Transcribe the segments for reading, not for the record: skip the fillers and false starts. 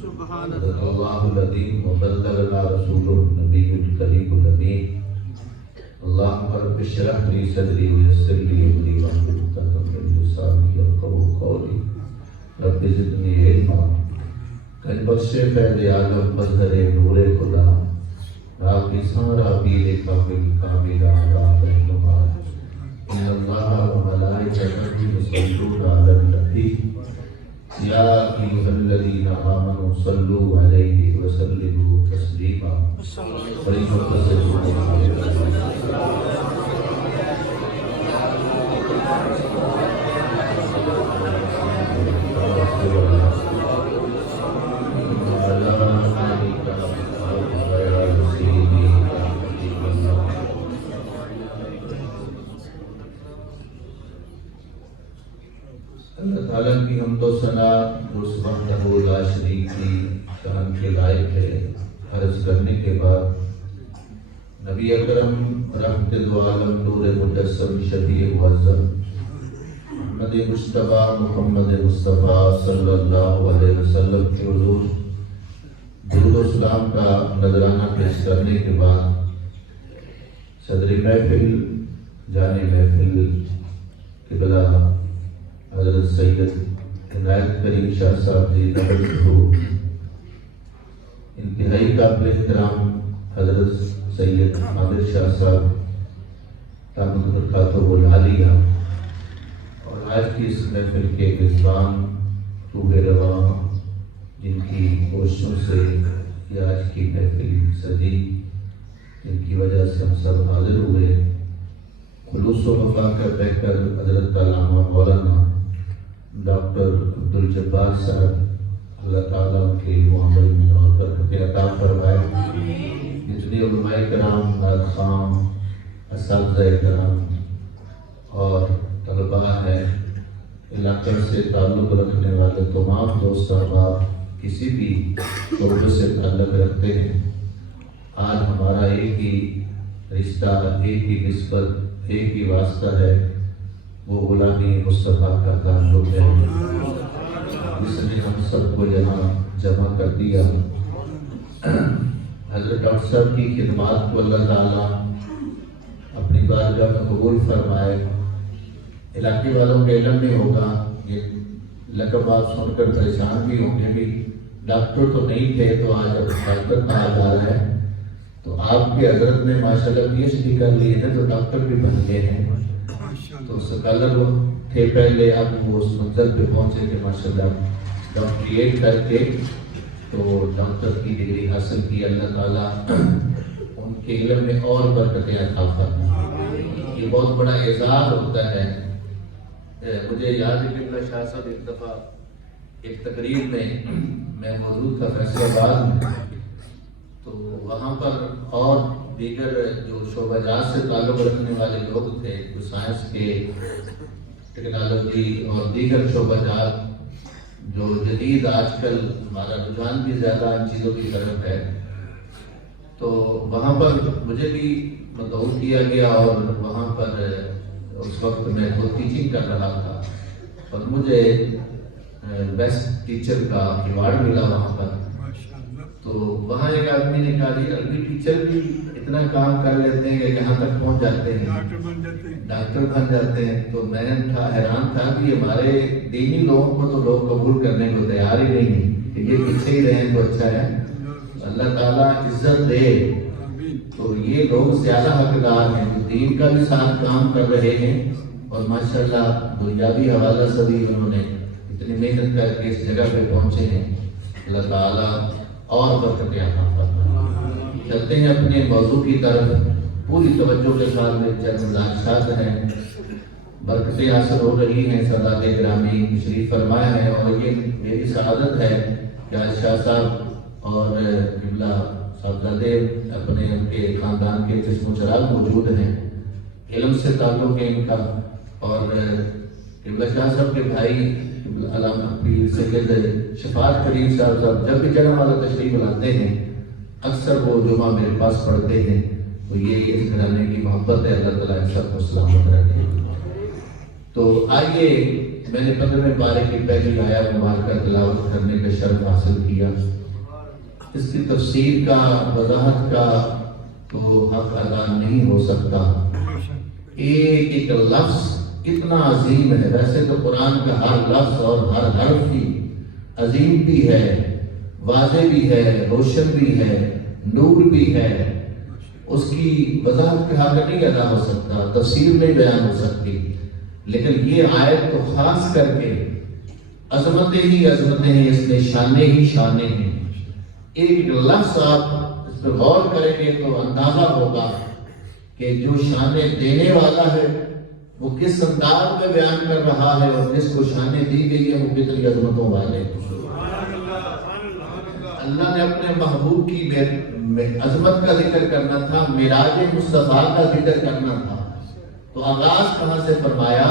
سبحان صدق اللہ العظیم وبلغنا رسوله النبی الکریم الامین اللہم رب اشرح لی صدری ویسر لی امری واحلل عقدۃ من لسانی یفقہوا قولی رب زدنی علما کن بخش فیض عالم مظہر نور خدا راقی سامرابی کامل کاملہ راہ رہنما ان اللہ و ملائکتہ یصلون علی النبی یا ایھا الذین آمنوا صلوا علیہ وسلموا تسلیما بڑی اللہ تعالیٰ کی حمد و ثنا اس وحدہ لا شریک کی شان کے لائق ہے۔ عرض کرنے کے بعد نبی اکرم رحمت دو عالم نور مجسم شفیع معظم محمد مصطفیٰ محمد مصطفیٰ صلی اللہ علیہ وسلم کے حضور درود و سلام کا نذرانہ پیش کرنے کے بعد صدر محفل جانے محفل قبلہ حضرت سید عنایت کریم شاہ صاحب جی کو انتہائی قابل احترام حضرت سید عامر شاہ صاحب دامت برکاتہ العالیہ اور آج کی اس محفل کے میزبان روح رواں جن کی کوششوں سے یہ آج کی محفل سجی جن کی وجہ سے ہم سب حاضر ہوئے خلوص و وفا کا بہتر حضرت علامہ مولانا ڈاکٹر عبدالجبار صاحب اللہ تعالیٰ کے معامل میں اور برکت عطا فرمائے۔ جتنے علماء کرام نعت خوان اساتذہ کرام اور طلباء ہیں علاقے سے تعلق رکھنے والے تمام دوست احباب کسی بھی شعبے سے تعلق رکھتے ہیں، آج ہمارا ایک ہی رشتہ ایک ہی نسبت ایک ہی واسطہ ہے، وہ غلامی مصطفیٰ کا تعلق ہے جس نے ہم سب کو یہاں جمع کر دیا۔ حضرت ڈاکٹر صاحب کی خدمات کو اللہ تعالیٰ اپنی بارگاہ میں قبول فرمائے۔ علاقے والوں کے علم میں ہوگا، یہ لقب سن کر پریشان بھی ہوں گے، بھی ڈاکٹر تو نہیں تھے تو آج اب ڈاکٹر کہا جا رہا ہے، تو آپ کے حضرت نے ماشاءاللہ پی ایچ ڈی کر لی ہے تو ڈاکٹر بھی بن گئے ہیں، تو سکالر تھے پہلے، اب وہ اس منزل پہ پہنچے کہ ماشاءاللہ ڈاکٹریٹ کر کے تو ڈاکٹر کی ڈگری حاصل کی۔ اللہ تعالیٰ ان کے علم میں اور برکتیں عطا فرمائے، یہ بہت بڑا اعزاز ہوتا ہے۔ مجھے یاد ہے کہ اللہ شاہ صاحب ایک دفعہ ایک تقریب میں موجود تھا فیصل آباد میں، تو وہاں پر اور دیگر جو شعبہ جات سے تعلق رکھنے والے لوگ تھے، جو سائنس کے ٹیکنالوجی اور دیگر شعبہ جات جو جدید آج کل ہمارا رجحان بھی زیادہ ان چیزوں کی طرف ہے، تو وہاں پر مجھے بھی مدعو کیا گیا اور وہاں پر اس وقت میں خود ٹیچنگ کر رہا تھا اور مجھے بیسٹ ٹیچر کا ایوارڈ ملا وہاں پر۔ تو وہاں ایک آدمی نے کہا جی عربی ٹیچر بھی اتنا کام کر لیتے ہیں کہ یہاں تک پہنچ جاتے ہیں، ڈاکٹر بن جاتے ہیں۔ تو میں حیران تھا کہ ہمارے دینی لوگوں کو تو لوگ قبول کرنے کو تیار ہی نہیں ہیں کہ یہ پیچھے ہی رہیں تو اچھا ہے، اللہ تعالیٰ عزت دے۔ تو یہ لوگ زیادہ حقدار ہیں جو دین کا بھی ساتھ کام کر رہے ہیں اور ماشاءاللہ دنیاوی حوالہ سے بھی انہوں نے اتنی محنت کر کے اس جگہ پہ پہنچے ہیں۔ اللہ تعالیٰ اور برکتیں عطا فرمائے۔ چلتے ہیں اپنے موضوع کی طرف پوری توجہ کے ساتھ میں چند مناقشات ہیں، برکتیں حاصل ہو رہی ہیں، سادات گرامی تشریف فرمایا ہے اور یہ میری سعادت ہے کہ آج شاہ صاحب اور قبلہ صاحبزادے اپنے ان کے خاندان کے جسم و چراغ موجود ہیں، علم سے تعلق ہے ان کا، اور قبلہ شاہ صاحب کے بھائی علامہ پیر سید شفاعت کریم صاحب جب بھی جگہ والا تشریف لاتے ہیں اکثر وہ جمعہ میرے پاس پڑھتے ہیں، تو یہ اس گھرانے کی محبت ہے، اللہ تعالیٰ ان سب کو سلامت رکھے۔ تو آئیے میں نے 15ویں پارے کی پہلی آیت مبارکہ تلاوت کرنے کا شرف حاصل کیا۔ اس کی تفسیر کا، وضاحت کا تو حق ادا نہیں ہو سکتا۔ ایک ایک لفظ اتنا عظیم ہے۔ ویسے تو قرآن کا ہر لفظ اور ہر حرف ہی عظیم بھی ہے، واضح بھی ہے، روشن بھی ہے، نور بھی ہے۔ اس کی وضاحت کے حق نہیں ادا ہو سکتا، تفسیر نہیں بیان ہو سکتی، لیکن یہ آیت تو خاص کر کے عظمتیں ہی عظمتیں ہیں، اس میں شانیں ہی شانیں ہیں۔ ایک لفظ آپ اس پر غور کریں گے تو اندازہ ہوگا کہ جو شانیں دینے والا ہے وہ کس انداز میں بیان کر رہا ہے، اور جس کو شانیں دی گئی ہے وہ کتنی عظمتوں والے۔ اللہ نے اپنے محبوب کی عظمت کا ذکر کرنا تھا، معراج مصطفیٰ کا ذکر کرنا تھا، تو آغاز کہاں سے فرمایا؟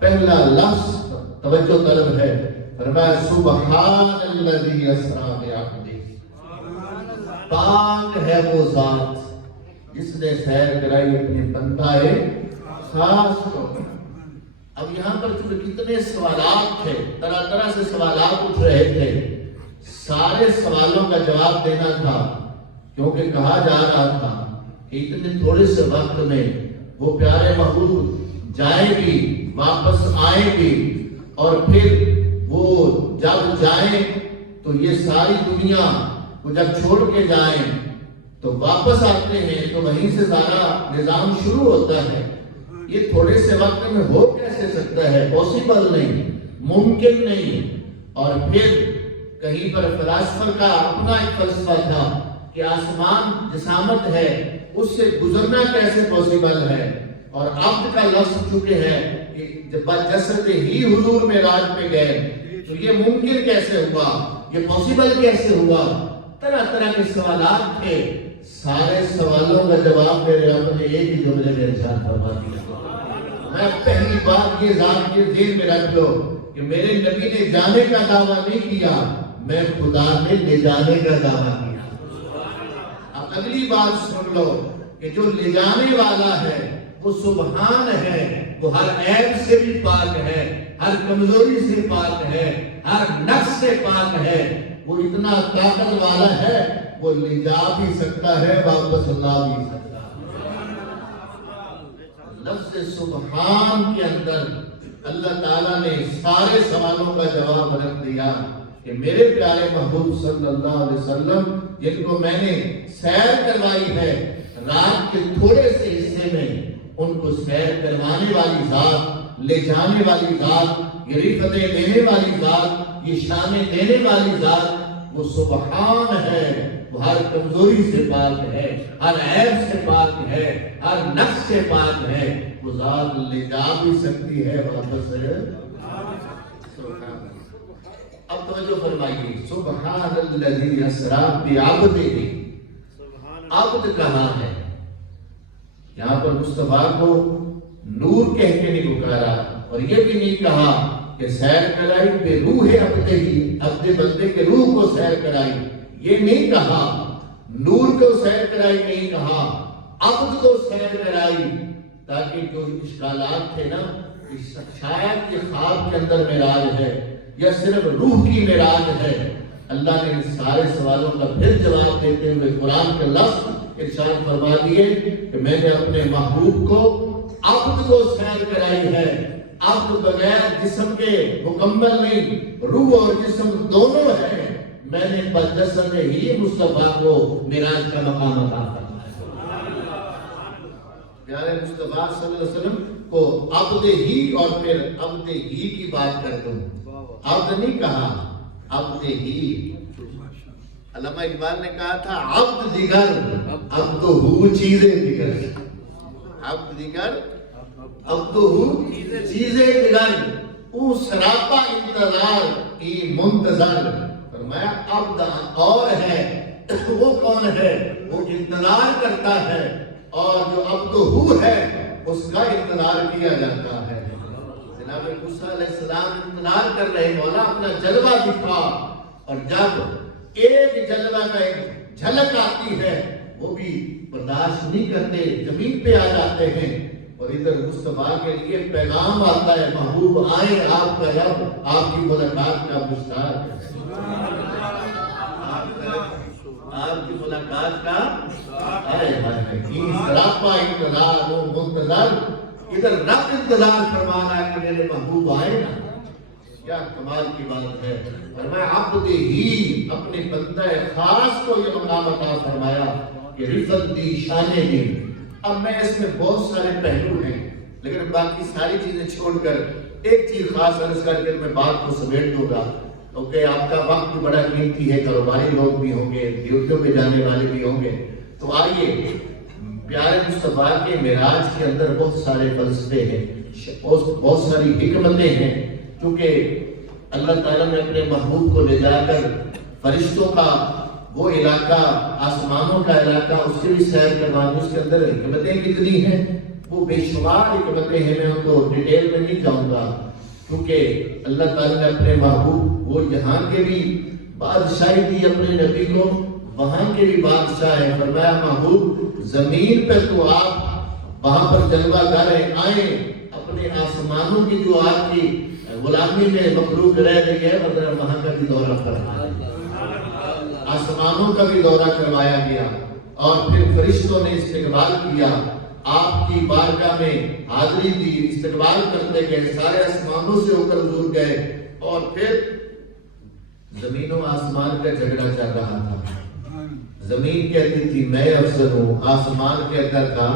پہلا لفظ توجہ طلب ہے، فرمایا سبحان الذی اسریٰ بعبدہ، پاک ہے وہ ذات جس نے سیر کرائی اپنے بندہ خاص کو۔ اب یہاں پر کتنے سوالات تھے، طرح طرح سے سوالات اٹھ رہے تھے، سارے سوالوں کا جواب دینا تھا، کیونکہ کہا جا رہا تھا کہ اتنے تھوڑے سے وقت میں وہ پیارے محبوب جائیں بھی، واپس آئیں بھی، اور پھر وہ جب جائیں تو یہ ساری دنیا کو جب چھوڑ کے جائیں تو واپس آتے ہیں تو وہیں سے سارا نظام شروع ہوتا ہے۔ یہ تھوڑے سے وقت میں ہو کیسے سکتا ہے؟ پاسبل نہیں، ممکن نہیں۔ اور پھر کہیں پر فلاسفہ کا اپنا ایک فلسفہ تھا کہ آسمان جسامت ہے، اس سے گزرنا کیسے پاسبل ہے؟ اور عبد کا لفظ چکے ہے کہ جب جسد ہی حضور معراج پہ گئے تو یہ ممکن کیسے ہوا، یہ پاسبل کیسے ہوا؟ طرح طرح کے سوالات تھے، سارے سوالوں کا جواب میرے رب نے ایک ہی جملے میں ارشاد فرما دیا۔ میں پہلی بات یہ ذات کے ذہن میں رکھ لو کہ میرے نبی نے جانے کا دعویٰ نہیں کیا، میں خدا نے لے جانے کا دعویٰ کیا۔ اب اگلی بات سن لو کہ جو لے جانے والا ہے وہ سبحان ہے، وہ ہر عیب سے بھی پاک ہے، ہر کمزوری سے پاک ہے، ہر نقص سے پاک ہے، وہ اتنا طاقت والا ہے، وہ لے جا بھی سکتا ہے، واپس لا بھی سکتا ہے۔ لفظ سبحان کے اندر اللہ تعالیٰ نے سارے سوالوں کا جواب رکھ دیا کہ میرے پیارے محبوب صلی اللہ علیہ وسلم جن کو میں نے سیر کروائی ہے رات کے تھوڑے سے حصے میں، ان کو سیر کروانے والی ذات، لے جانے والی ذات، یہ رفتیں دینے والی ذات، یہ شانیں دینے والی ذات، وہ سبحان ہے، وہ ہر کمزوری سے پاک ہے، ہر عیب سے پاک ہے، ہر نقص سے پاک ہے، وہ ذات لے جا بھی سکتی ہے، واپس ہے۔ اب توجہ فرمائیے، سبحان الذی اسریٰ بعبدہ، عبد کہاں ہے؟ یہاں پر مصطفیٰ کو نور کہہ کے نہیں پکارا، اور یہ بھی نہیں کہا کہ سیر کرائی بے روح عبدہ ہی، عبد بندے کے روح کو سیر کرائی، یہ نہیں کہا، نور کو سیر کرائی نہیں کہا، عبد کو سیر کرائی، تاکہ جو اشکالات تھے نا، شاید یہ خواب کے اندر معراج ہے یا صرف روح کی معراج ہے، اللہ نے ان سارے سوالوں کا پھر جواب دیتے ہوئے قرآن کے لفظ ارشاد فرما دیے کہ میں نے اپنے محبوب کو عبد کو سیر کرائی ہے۔ عبد بغیر جسم کے مکمل نہیں، روح اور جسم دونوں ہیں، میں نے بجسد ہی مصطفیٰ کو معراج کا مقام عطا فرمایا۔ پیارے مصطفیٰ صلی اللہ علیہ وسلم کو عبد ہی، اور پھر عبد ہی کی بات کر دوں، عبد نہیں کہا، عبد ہی۔ علامہ اقبال نے کہا تھا عبد دیگر عبدہ چیزیں دیگر، عبد دیگر عبدہ چیزیں دیگر، او سراپا انتظار کی منتظر۔ فرمایا عبد اور ہے، وہ کون ہے؟ وہ انتظار کرتا ہے، اور جو عبدہ ہے اس کا انتظار کیا جاتا ہے۔ جناب موسیٰ علیہ السلام انتظار کر رہے، مولا اپنا جلوہ دکھا، اور جب ایک جلوہ کا ایک جھلک آتی ہے وہ بھی برداشت نہیں کرتے، زمین پہ آ جاتے ہیں، اور ادھر مصطفیٰ کے لیے پیغام آتا ہے، محبوب آئے آپ کا رب آپ کی ملاقات کا مشتاق ہے، آپ کی ملاقات کا سراپا انتظار و منتظر، ادھر رب انتظار فرمانا ہے کہ میرے محبوب آئے نا، کیا کمال کی بات ہے۔ فرمایا عبد ہی اپنے بندہ خاص کو یہ مقام عطا فرمایا کہ رفت دی شان دی۔ اب میں اس میں بہت سارے پہلو ہیں لیکن باقی ساری چیزیں چھوڑ کر ایک چیز خاص عرض کر کے میں بات کو سمیٹ دوں گا، کیونکہ آپ کا وقت بھی بڑا قیمتی ہے، کاروباری لوگ بھی ہوں گے، ڈیوٹیوں پہ جانے والے بھی ہوں گے۔ تو آئیے پیارے مصطفیٰ کے معراج کے اندر بہت سارے فلسفے ہیں، بہت ساری حکمتیں ہیں، کیونکہ اللہ تعالیٰ نے اپنے محبوب کو لے جا کر فرشتوں کا وہ علاقہ، آسمانوں کا علاقہ، اس کی بھی سیر کروانی، اس کے اندر حکمتیں کتنی ہیں، وہ بے شمار حکمتیں ہیں، میں ان کو ڈیٹیل میں نہیں جاؤں گا، کیونکہ اللہ تعالیٰ نے اپنے محبوب وہ یہاں کے بھی بادشاہی دی اپنے نبی کو، وہاں کے بھی بادشاہ ہیں۔ فرمایا محبوب زمین پہ تو آپ وہاں پر جلوہ گر آئیں، اپنے آسمانوں کی جو آپ کی غلامی میں مخلوق رہ گئی ہے وہاں کا بھی دورہ فرمایا، آسمانوں کا بھی دورہ کروایا گیا، اور پھر فرشتوں نے استقبال کیا، آپ کی بارگاہ میں حاضری دی، استقبال کرتے گئے، سارے آسمانوں سے ہو کر حضور گئے، اور پھر زمین و آسمان کا جھگڑا چل رہا تھا۔ زمین کہتی تھی میں افضل ہوں، آسمان کہتا تھا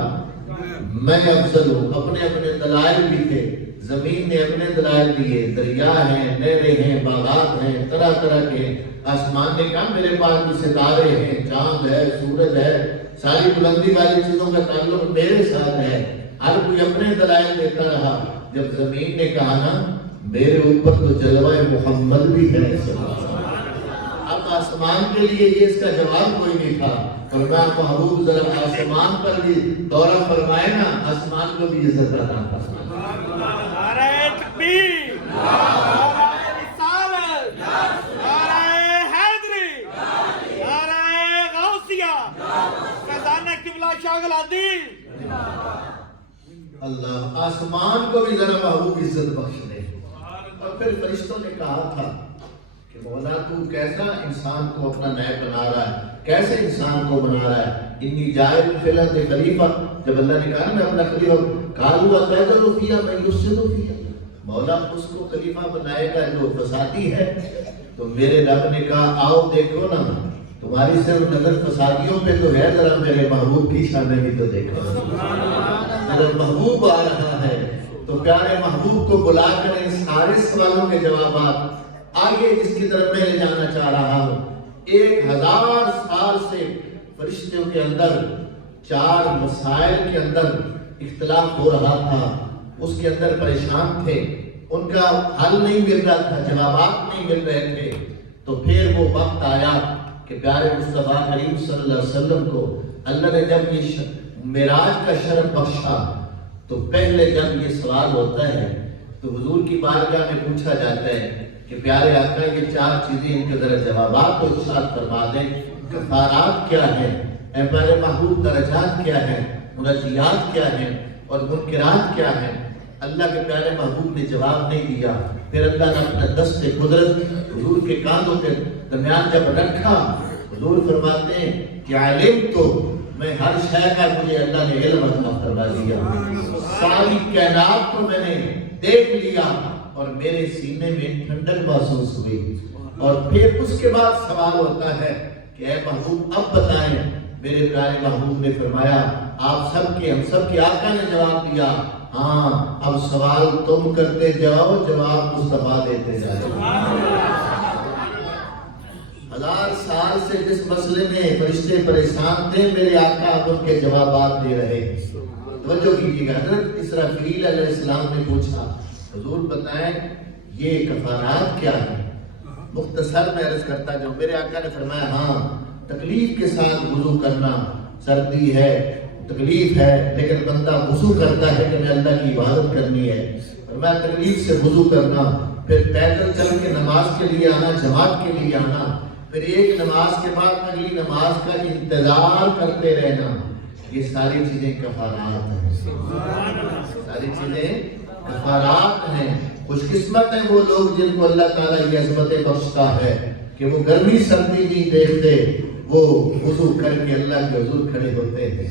میں افضل ہوں، اپنے اپنے دلائل بھی تھے، زمین نے اپنے دلائل دیے، دریا ہیں، نہریں ہیں، باغات ہیں، طرح طرح کے، آسمان نے کہا میرے پاس بھی ستارے ہیں، چاند ہے، سورج ہے، ساری بلندی والی چیزوں کا تعلق میرے ساتھ ہے، ہر کوئی اپنے دلائل دیتا رہا۔ جب زمین نے کہا نا میرے اوپر تو جلوہ محمد بھی ہے، اب آسمان کے لیے یہ اس کا جواب کوئی نہیں تھا۔ فرمایا محبوب ذرا آسمان پر بھی دورہ فرمائے نا، آسمان کو بھی عزت عطا فرمائے۔ نعرہ تکبیر، نعرہ رسالت، نعرہ حیدری، نعرہ غوثیہ، فیضان قبلہ شاہ گلادی۔ اللہ آسمان کو بھی ذرا محبوب عزت بخش دے۔ اور پھر فرشتوں نے کہا تھا کہ مولا تو کیسا انسان کو اپنا نائب بنا رہا ہے، کیسے انسان کو بنا رہا ہے، انی جائل فی الارض خلیفہ، جب اللہ نے کہا میں اپنا خلیفہ، قالوا اتجعل فیہا من یفسد فیہا، مولا اس کو خلیفہ بنائے گا جو فسادی ہے؟ تو میرے رب نے کہا آؤ دیکھو نا، تمہاری صرف نظر فسادیوں پہ تو ہے، ذرا میرے محبوب کی شان بھی تو دیکھو، میرا محبوب آ رہا ہے۔ تو پیارے محبوب کو بلا کر ان سارے سوالوں کے جوابات آگے جس کی طرف میں لے جانا چاہ رہا ہوں۔ 1000 سال سے فرشتوں کے اندر 4 مسائل کے اندر اختلاف ہو رہا تھا، اس کے اندر پریشان تھے، ان کا حل نہیں مل رہا تھا، جوابات نہیں مل رہے تھے۔ تو پھر وہ وقت آیا کہ پیارے مصطفیٰ کریم صلی اللہ علیہ وسلم کو اللہ نے جب یہ معراج کا شرف بخشا، تو پہلے جب یہ سوال ہوتا ہے تو حضور کی بارگاہ میں پوچھا جاتا ہے کہ پیارے آقا یہ 4 چیزیں ان کے ذرا جوابات کو ارشاد فرما دیں، کفارات کیا ہیں، اے پیارے محبوب درجات کیا ہیں، منجیات کیا ہیں اور منکرات کیا ہیں۔ اللہ کے پیارے محبوب نے جواب نہیں دیا، پھر اللہ نے اپنا دست قدرت حضور کے کانوں کے درمیان جب رکھا، حضور فرماتے ہیں کہ علم تو میں ہر شے کا مجھے اللہ نے علم عطا فرما دیا، ساری کائنات کو میں نے دیکھ لیا اور میرے سینے میں ٹھنڈک محسوس ہوئی۔ اور پھر اس کے بعد سوال ہوتا ہے کہ اے محبوب اب بتائیں، میرے پیارے محبوب نے فرمایا آپ سب کے ہم سب کے آقا نے جواب دیا ہاں اب سوال تم کرتے جاؤ جواب مصطفیٰ دیتے جاؤ۔ 1000 سال سے جس مسئلے میں فرشتے پریشان تھے میرے آقا اب ان کے جوابات دے رہے۔ توجہ کیجیے گا، حضرت اسرافیل علیہ السلام نے پوچھا حضور بتائیں یہ کفارات کیا ہیں؟ مختصر میں عرض کرتا جاؤں، میرے آقا نے فرمایا ہاں تکلیف کے ساتھ وضو کرنا، سردی ہے تکلیف ہے لیکن بندہ وضو کرتا ہے کہ میں اللہ کی عبادت کرنی ہے، فرمایا تکلیف سے وضو کرنا، پھر پیدل چل کے نماز کے لیے آنا، جماعت کے لیے آنا، پھر ایک نماز کے بعد اگلی نماز کا انتظار کرتے رہنا، یہ ساری چیزیں کفارات ہیں، ساری چیزیں کفارات ہیں۔ خوش قسمت ہیں وہ لوگ جن کو اللہ تعالیٰ یہ عظمتیں بخشتا ہے کہ وہ گرمی سردی نہیں دیکھتے، وہ وضو کر کے اللہ کے حضور کھڑے ہوتے ہیں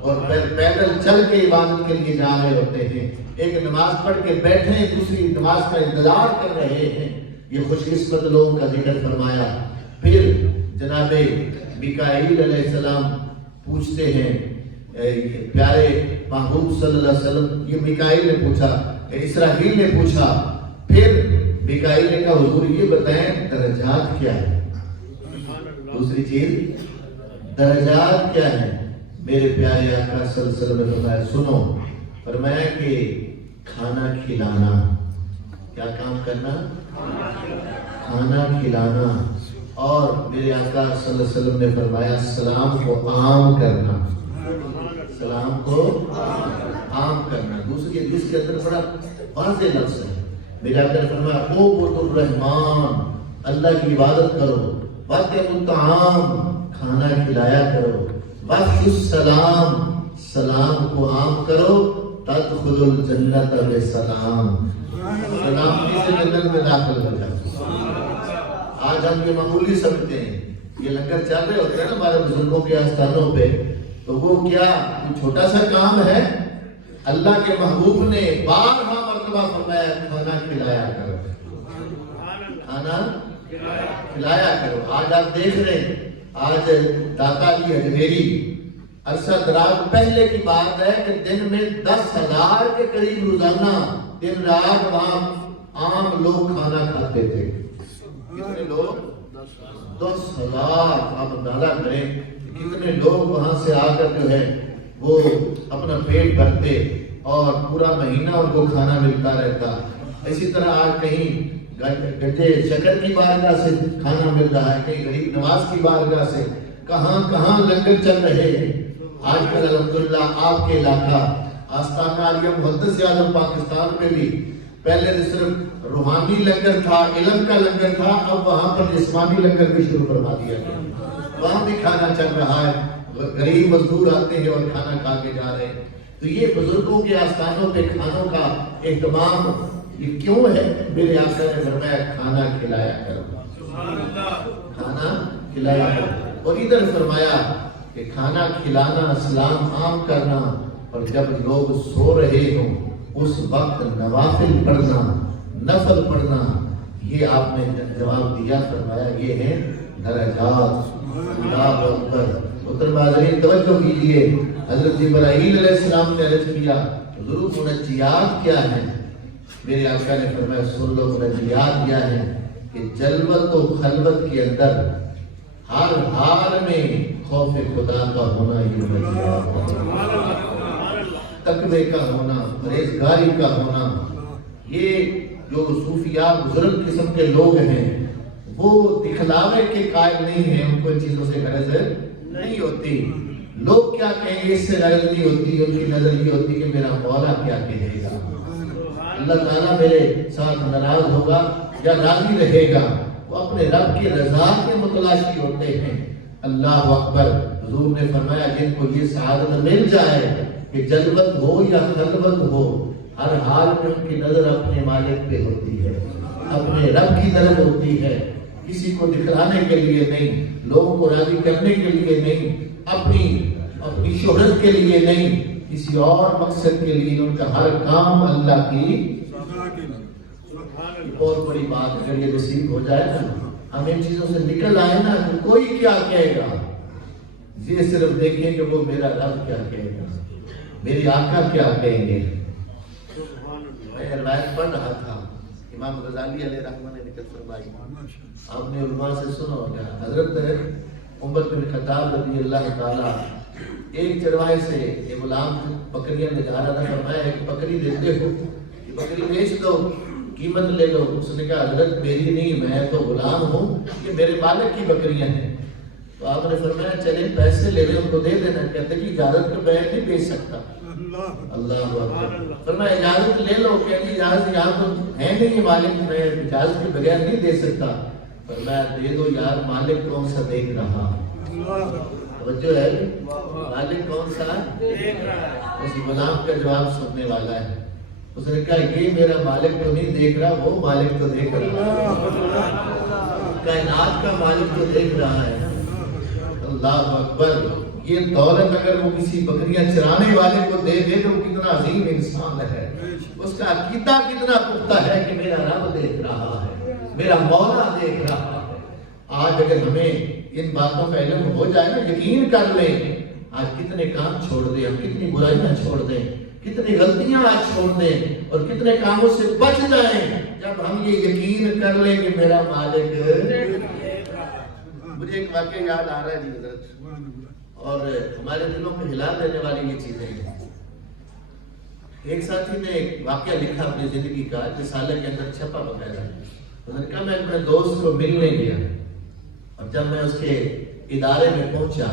اور پیدل چل کے عبادت کے لیے جا رہے ہوتے ہیں، ایک نماز پڑھ کے بیٹھے ہیں، دوسری نماز کا انتظار کر رہے ہیں۔ یہ خوش قسمت لوگوں کا ذکر فرمایا۔ پھر جناب میکائیل علیہ السلام پوچھتے ہیں پیارے محبوب صلی اللہ علیہ وسلم، یہ میکائیل نے پوچھا، اسرافیل نے پوچھا، پھر میکائیل نے کہا حضور یہ بتائیں درجات کیا ہے؟ دوسری چیز درجات کیا ہیں؟ میرے پیارے آقا صلی اللہ علیہ وسلم نے فرمایا سنو، فرمایا کہ کھانا کھلانا، کیا کام کرنا؟ کھانا کھلانا، اور میرے آقا صلی اللہ علیہ وسلم نے فرمایا سلام کو عام کرنا، سلام کو عام کرنا۔ دوسری جس کے اندر بڑا واضح لفظ ہے، میرے آقا نے فرمایا عبد الرحمن، اللہ کی عبادت کرو، وَأَطْعِمُوا الطَّعَامَ، کھانا کھلایا کرو، وَأَفْشُوا السَّلَامَ، سلام کو عام کرو، تَدْخُلُوا الْجَنَّةَ بِسَلَامٍ، سلامتی سے جنت میں داخل ہو جاؤ۔ آج ہم یہ معمولی سمجھتے ہیں، یہ لنگر چل رہے ہوتے ہیں نا ہمارے بزرگوں کے آستانوں پہ، تو وہ کیا چھوٹا سا کام ہے؟ اللہ کے محبوب نے بارہا مرتبہ فرمایا کھانا کھلایا کرو، کھانا کھلایا کرو۔ آج آپ دیکھ رہے ہیں، آج داتا جی اجمیری عرصہ دراز پہلے کی بات ہے کہ دن میں 10,000 کے قریب روزانہ دن رات وہاں عام لوگ کھانا کھاتے تھے۔ کتنے لوگ؟ 10,000۔ آپ اندازہ کریں کتنے لوگ وہاں سے آ کر جو ہے وہ اپنا پیٹ بھرتے اور پورا مہینہ ان کو کھانا ملتا رہتا۔ اسی طرح آج کہیں گڈھے شکر کی بارگاہ سے کھانا مل رہا ہے، کہیں غریب نواز کی بارگاہ سے، کہاں کہاں لنگر چل رہے ہیں۔ آج کل الحمدللہ آپ کے علاقہ آستانہ عالیہ محدث اعظم پاکستان میں بھی پہلے صرف روحانی لنگر تھا، علم کا لنگر تھا، اب وہاں پر جسمانی لنگر بھی شروع کروا دیا گیا، وہاں بھی کھانا چل رہا ہے، غریب مزدور آتے ہیں اور کھانا کھا کے جا رہے ہیں۔ تو یہ بزرگوں کے آستانوں پہ کھانوں کا اہتمام یہ کیوں ہے؟ میرے آقا نے فرمایا کھانا کھلایا کرو، کھانا کھلایا کرو۔ اور ادھر فرمایا کہ کھانا کھلانا، سلام عام کرنا، اور جب لوگ سو رہے ہوں اس وقت نوافل پڑھنا، نفل پڑھنا، یہ آپ نے جواب دیا، فرمایا یہ ہیں درجات۔ اللہ اکبر۔ محترم حاضرین توجہ کیجیے، حضرت جبرائیل علیہ السلام نے عرض کیا حضور منجیات کیا ہیں؟ میرے آقا نے فرمایا سن لو، منجیات کیا ہیں کہ جلوت و خلوت کے اندر ہر حال میں خوف خدا کا ہونا، یہ منجیات ہے، تقوی کا ہونا، پرہیزگاری کا ہونا۔ یہ جو صوفیاء بزرگ قسم کے لوگ ہیں وہ دکھلاوے کے قائل نہیں ہیں، ان کو ان چیزوں سے غرض نہیں ہوتی، لوگ کیا کہیں گے اس سے غرض نہیں ہوتی، ان کی نظر یہ ہوتی کہ میرا مولا کیا کہے گا، اللہ تعالیٰ میرے ساتھ ناراض ہوگا یا راضی رہے گا۔ وہ اپنے رب کی رضا کے متلاشی ہوتے ہیں۔ اللہ اکبر۔ حضور نے فرمایا جن کو یہ سعادت مل جائے کہ جلوت ہو یا خلوت ہو، ہر حال میں ان کی نظر اپنے مالک پہ ہوتی ہے، اپنے رب کی طرف ہوتی ہے، کسی کو دکھلانے کے لیے نہیں، لوگوں کو راضی کرنے کے لیے نہیں، اپنی شہرت کے لیے نہیں، کسی اور مقصد کے لیے ان کا ہر کام اللہ کی۔ بہت بڑی بات اگر یہ نصیب ہو جائے نا، ہم ان چیزوں سے نکل آئے نا، تو کوئی کیا کہے گا، یہ صرف دیکھیں کہ وہ میرا رب کیا کہے گا، میری آقا کیا کہیں گے۔ میں روایت پڑھ رہا تھا، امام غزالی علیہ رحمہ نے نقل فرمائی، آپ نے علماء سے سنا ہوگا، حضرت عمر بن خطاب رضی اللہ تعالیٰ ایک چرواہے سے ایک غلام بکریاں لے جا رہا تھا، فرمایا ایک بکری دیتے ہو، یہ بکری بیچ دو، قیمت لے لو۔ اس نے کہا حضرت میری نہیں، میں تو غلام ہوں، یہ میرے مالک کی بکریاں ہیں۔ تو آپ نے فرمایا چلے پیسے لے لے ان کو دے دینا، کہتے کہ اجازت کے بغیر نہیں بیچ سکتا۔ اللہ اکبر۔ فرمایا اجازت لے لو، کہتے اجازت یہاں تو ہے نہیں مالک، میں اجازت کے بغیر نہیں دے سکتا۔ فرمایا دے دو یار، مالک کون سا دیکھ رہا، توجہ ہے؟ مالک کون سا ہے؟ دیکھ رہا ہے. اس غلام کا جواب سننے والا ہے. اس نے کہا یہ میرا مالک تو نہیں دیکھ رہا، وہ مالک تو دیکھ رہا ہے، کائنات کا مالک تو دیکھ رہا ہے. اللہ اکبر. یہ دولت اگر وہ کسی بکریاں چرانے والے کو دے دے تو کتنا عظیم انسان ہے. اس کا عقیدہ کتنا پختہ ہے کہ میرا رب دیکھ رہا ہے، میرا مولا دیکھ رہا ہے. آج اگر ہمیں ان باتوں کا علم ہو جائے نا، یقین کر لیں، آج کتنے کام چھوڑ دیں ہم، کتنی برائیاں چھوڑ دیں، کتنی غلطیاں آج چھوڑ دیں اور کتنے کاموں سے بچ جائیں جب ہم یہ یقین کر لیں کہ میرا مالک. مجھے ایک واقعہ یاد آ رہا ہے جی حضرت، اور ہمارے دلوں پہ ہلا دینے والی یہ چیزیں ہیں. ایک ساتھی نے ایک واقعہ لکھا اپنی زندگی کا، رسالے کے اندر چھپا بغیر. انہوں نے کہا میں اپنے دوست کو ملنے گیا اور جب میں اس کے ادارے میں پہنچا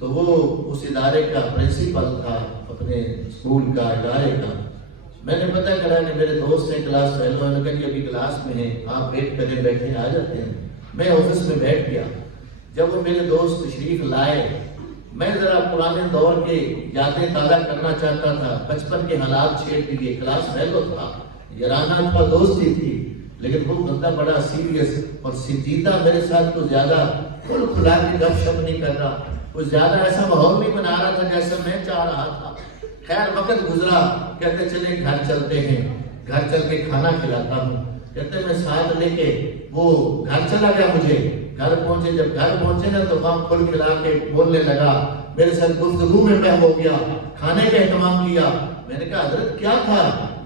تو وہ اس ادارے کا پرنسپل تھا، اپنے اسکول کا، ادارے کا. میں نے پتہ کرا کہ میرے دوست ہیں کلاس فیلو، انہوں نے کہا کہ ابھی کلاس میں ہیں، آپ ویٹ کریں، بیٹھے آ جاتے ہیں. میں آفس میں بیٹھ گیا. جب وہ میرے دوست تشریف لائے، میں ذرا پرانے دور کے یادیں تازہ کرنا چاہتا تھا، بچپن کے حالات چھیڑ دیے. کلاس فیلو تھا، یارانہ تھا، دوستی تھی، لیکن وہ بندہ بڑا سیریس اور سنجیدہ میرے ساتھ تو زیادہ کھل کھلا کے گپ شپ نہیں کر رہا، کچھ زیادہ ایسا ماحول نہیں بنا رہا تھا جیسا میں چاہ رہا تھا. خیر وقت گزرا، کہتے چلیں گھر چلتے ہیں، گھر چل کے کھانا کھلاتا ہوں. کہتے میں ساتھ لے کے وہ گھر چلا گیا. مجھے گھر پہنچے، جب گھر پہنچے نا تو وہاں کھل کھلا کے بولنے لگا، میرے ساتھ گفتگو میں بہم ہو گیا، کھانے کا اہتمام کیا. میں نے کہا حضرت کیا تھا؟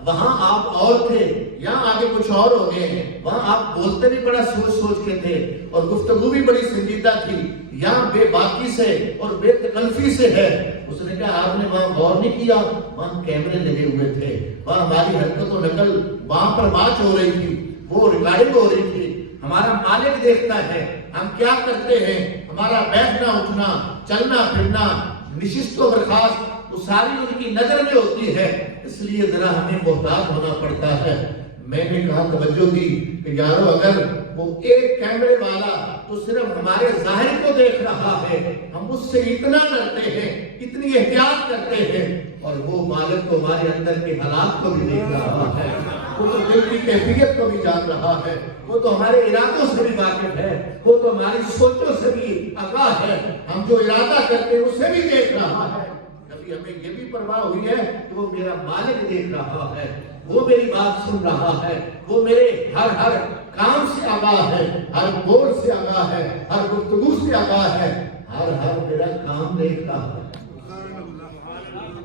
وہاں آپ اور تھے، یہاں آگے کچھ اور ہو گئے ہیں. وہاں آپ بولتے بھی بڑا سوچ سوچ کے تھے اور گفتگو بھی بڑی سنجیدہ تھی، یہاں بے باکی سے اور بے تکلفی سے ہے. اس نے کہا آپ نے وہاں غور نہیں کیا، وہاں کیمرے لگے ہوئے تھے، وہاں ہماری حرکت و نقل وہاں پر بات ہو رہی تھی، وہ ریکارڈنگ ہو رہی تھی. ہمارا مالک دیکھتا ہے ہم کیا کرتے ہیں، ہمارا بیٹھنا اٹھنا، چلنا پھرنا، نشست و برخاست، وہ ساری ان کی نظر میں ہوتی ہے. اس لیے ذرا ہمیں محتاط ہونا پڑتا ہے. میں نے کہا توجہ دی کہ یارو اگر وہ ایک کیمرے والا تو صرف ہمارے ظاہر کو دیکھ رہا ہے، ہم اس سے اتنا ڈرتے ہیں، اتنی احتیاط کرتے ہیں، اور وہ مالک تو ہمارے اندر کے حالات کو بھی دیکھ رہا ہے، وہ تو دل کی کیفیت کو بھی جان رہا ہے، وہ تو ہمارے ارادوں سے بھی واقف ہے، وہ تو ہماری سوچوں سے بھی آگاہ ہے، ہم جو ارادہ کرتے ہیں اسے بھی دیکھ رہا ہے. کبھی ہمیں یہ بھی پرواہ ہوئی ہے کہ وہ میرا مالک دیکھ رہا ہے، وہ میری بات سن رہا ہے، وہ میرے ہر کام سے آگاہ ہے، ہر بول سے آگاہ ہے، ہر گفتگو سے آگاہ ہے، ہر میرا کام دیکھ رہا ہے.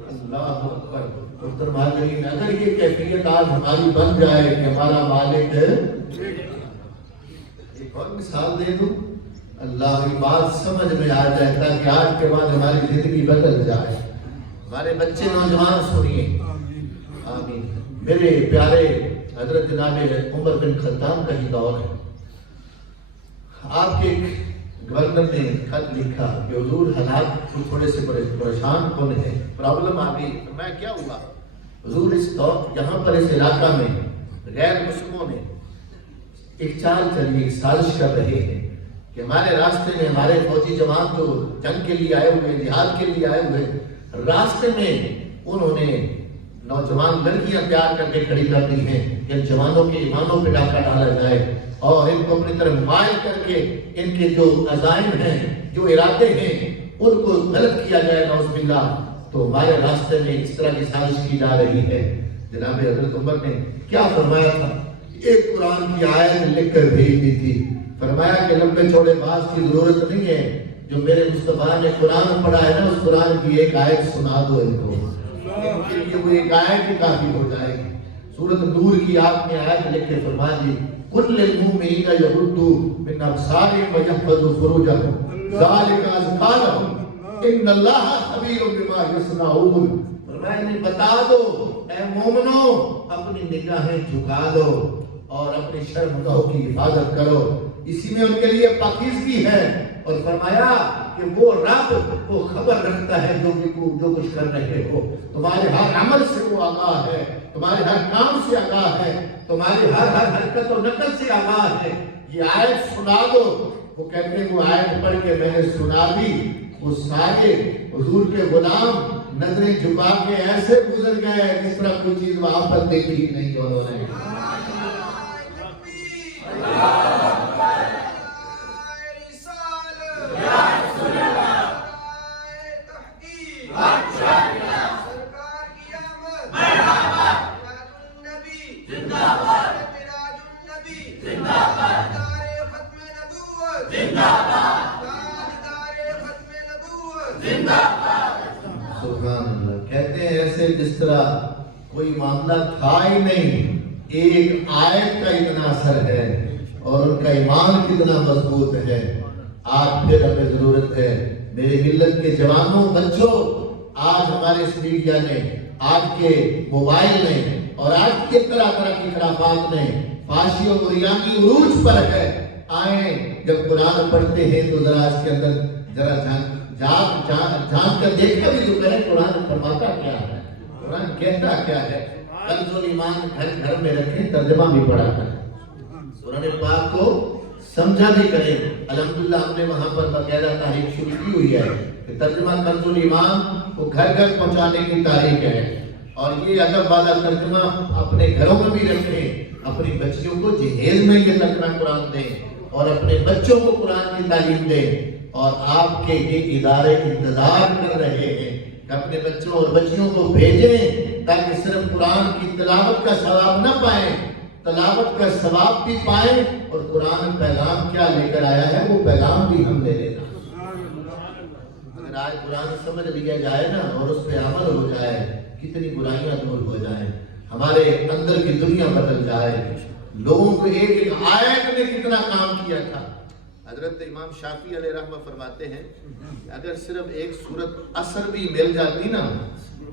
اللہ اکبر. محترم حاضرین، اگر یہ کیفیت آج ہماری بن جائے کہ ہمارا مالک ہے. ایک اور مثال دے دوں، اللہ کی بات سمجھ میں آ جائے تاکہ آج کے بعد ہماری زندگی بدل جائے. ہمارے بچے نوجوان سنیے، آمین. میرے پیارے حضرت جناب عمر بن خطاب کا ہی دور ہے. آپ کے گورنر نے خط لکھا کہ حضور حالات تھوڑے سے پریشان کن ہیں، پرابلم آ گئی. میں کیا ہوا حضور؟ اس دور یہاں پر اس علاقہ میں غیر مسلموں نے ایک چال چلی، ایک سازش کر رہے ہیں کہ ہمارے راستے میں ہمارے فوجی جوان جو جنگ کے لیے آئے ہوئے، جہاد کے لیے آئے ہوئے، راستے میں انہوں نے نوجوان لڑکیاں تیار کر کے کھڑی کر دی ہیں کہ ان جوانوں کے ایمانوں پہ ڈاکہ ڈالا جائے اور ان کو اپنی طرف مائل کر کے ان کے جو عزائم ہیں، جو ارادے ہیں، ان کو غلط کیا جائے نعوذ باللہ. تو ہمارے راستے میں اس طرح کی سازش کی جا رہی ہے. جناب حضرت عمر نے کیا فرمایا تھا؟ ایک قرآن کی آیت لکھ کر بھیج دی تھی. فرمایا کہ لمبے چوڑے باز کی ضرورت نہیں ہے، جو میرے مصطفیٰ نے قرآن پڑھا ہے نا، اس قرآن کی ایک آیت سنا دو ان کو، یہ وہ ایک آیت ہی کافی ہو جائے گی. سورۃ نور کی آپ نے آیت لکھ کے فرما دی، قُلْ لِلْمُؤْمِنِينَ يَغُضُّوا مِنْ أَبْصَارِهِمْ وَيَحْفَظُوا فُرُوجَهُمْ ذَلِكَ أَزْكَىٰ لَهُمْ إِنَّ اللَّهَ خَبِيرٌ بِمَا يَصْنَعُونَ. فرمایا انہیں بتا دو اے مومنو، اپنی نگاہیں جھکا دو اور اپنی شرمگاہوں کی حفاظت کرو، اسی میں ان کے لیے پاکیزگی ہے. اور فرمایا کہ وہ رب وہ خبر رکھتا ہے جو کچھ کر رہے ہو، تمہارے ہر عمل سے وہ آگاہ ہے، تمہارے ہر کام سے آگاہ ہے، تمہاری ہر حرکت و نقل سے آگاہ ہے. یہ آیت سنا دو وہ کہتے ہیں وہ آیت پڑھ کے میں نے سنا دی، وہ سارے حضور کے غلام نظریں جھکا کے ایسے گزر گئے جس طرح کوئی چیز وہاں پر دیکھی نہیں انہوں نے۔ سبحان اللہ، کہتے ہیں ایسے جس طرح کوئی معاملہ تھا ہی نہیں، ایک آیت کا اتنا اثر ہے اور ان کا ایمان کتنا مضبوط ہے۔ آج پھر ہمیں ضرورت ہے میری ملت کے جوانوں، بچوں، آج ہمارے اس میڈیا نے، آج کے موبائل نے اور آج کے طرح طرح کی خرافات نے فحاشی و عریانی عروج پر ہے۔ آئیں جب قرآن پڑھتے ہیں تو ذرا اس کے اندر ذرا جان کر دیکھا بھی تو کریں قرآن فرماتا کیا ہے، قرآن کہتا کیا ہے۔ کنز الایمان گھر گھر میں رکھیں، ترجمہ بھی پڑھا کریں، قرآن پاک کو سمجھا بھی کریں۔ الحمدللہ ہم نے وہاں پر باقاعدہ تحریک شروع کی ہوئی ہے کہ ترجمہ کنز الایمان کو گھر گھر پہنچانے کی تاریخ ہے، اور یہ ادب والا ترجمہ اپنے گھروں میں بھی رکھیں، اپنی بچیوں کو جہیز میں یہ ترجمہ قرآن دیں اور اپنے بچوں کو قرآن کی تعلیم دیں۔ اور آپ کے یہ ادارے انتظار کر رہے ہیں کہ اپنے بچوں اور بچیوں کو بھیجیں تاکہ صرف قرآن کی تلاوت کا ثواب نہ پائیں، تلاوت کا ثواب بھی پائیں، اور قرآن پیغام کیا لے کر آیا ہے وہ پیغام بھی ہم لے لینا۔ اگر آج قرآن سمجھ لیا جائے نا اور اس پہ عمل ہو جائے، کتنی برائیاں دور ہو جائیں، ہمارے اندر کی دنیا بدل جائے۔ لوگوں کو ایک ایک آیت نے کتنا کام کیا تھا۔ حضرت امام شافعی علیہ رحمہ فرماتے ہیں کہ اگر صرف ایک سورت عصر بھی مل جاتی نا